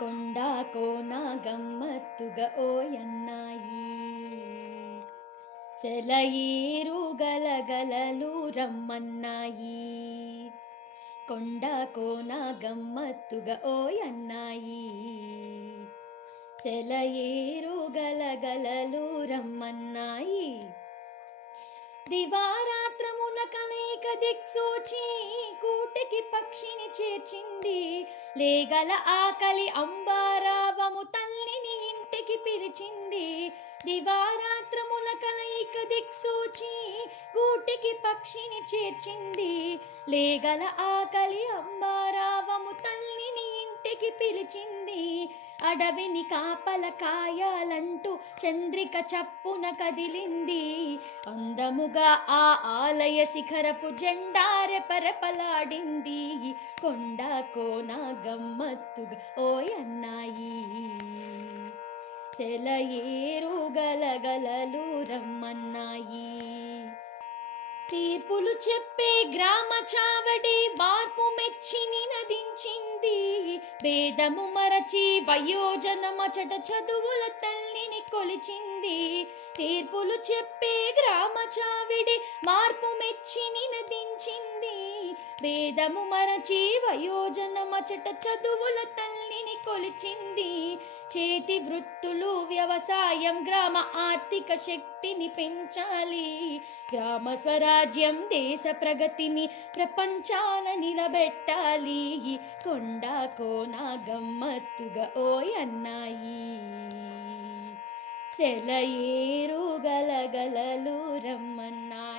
కొండ కోన గమ్మత్తుగా ఓయన్నాయి సెలయేరు గలగలలు రమ్మన్నాయి. కొండ కోన గమ్మత్తుగా ఓయన్నాయి సెలయేరు గలగలలు రమ్మన్నాయి. దివారాత్రమున కనైక దిక్సూచి కూటికి పక్షిని చేర్చింది. లేగల ఆకలి అంబారావము తల్లిని ఇంటికి పిలిచింది. దివారాత్రముల కనైక దిక్సూచి కూటికి పక్షిని చేర్చింది. లేగల ఆకలి అంబారావము తల్లిని ఇంటికి పిలిచింది. అడవిని కాపల కాయాలంటూ చంద్రిక చప్పున కదిలింది. అందముగా ఆ ఆలయ శిఖరపు జెండారె పరపలాడింది. కొండ కోన గమ్మత్తుగా ఓయన్నాయి సెలయేరు గలగలలు రమ్మన్నాయి. తీర్పులు చెప్పే గ్రామ చావడి మార్పు మెచ్చి నినదించింది. వేదము మరచి వయోజనమచట చదువుల తల్లిని కొలిచింది. తీర్పులు చెప్పే గ్రామ చావిడి మార్పు మెచ్చి నినదించింది. వేదము మరచి వయోజనమచట చదువుల తల్లిని కొలిచింది. చేతి వృత్తులు వ్యవసాయం గ్రామ ఆర్థిక శక్తిని పెంచాలి. గ్రామ స్వరాజ్యం దేశ ప్రగతిని ప్రపంచాన నిలబెట్టాలి. కొండ కోన గమ్మత్తుగా ఓయన్నాయి సెలయేరు గలగలలు రమ్మన్నాయి.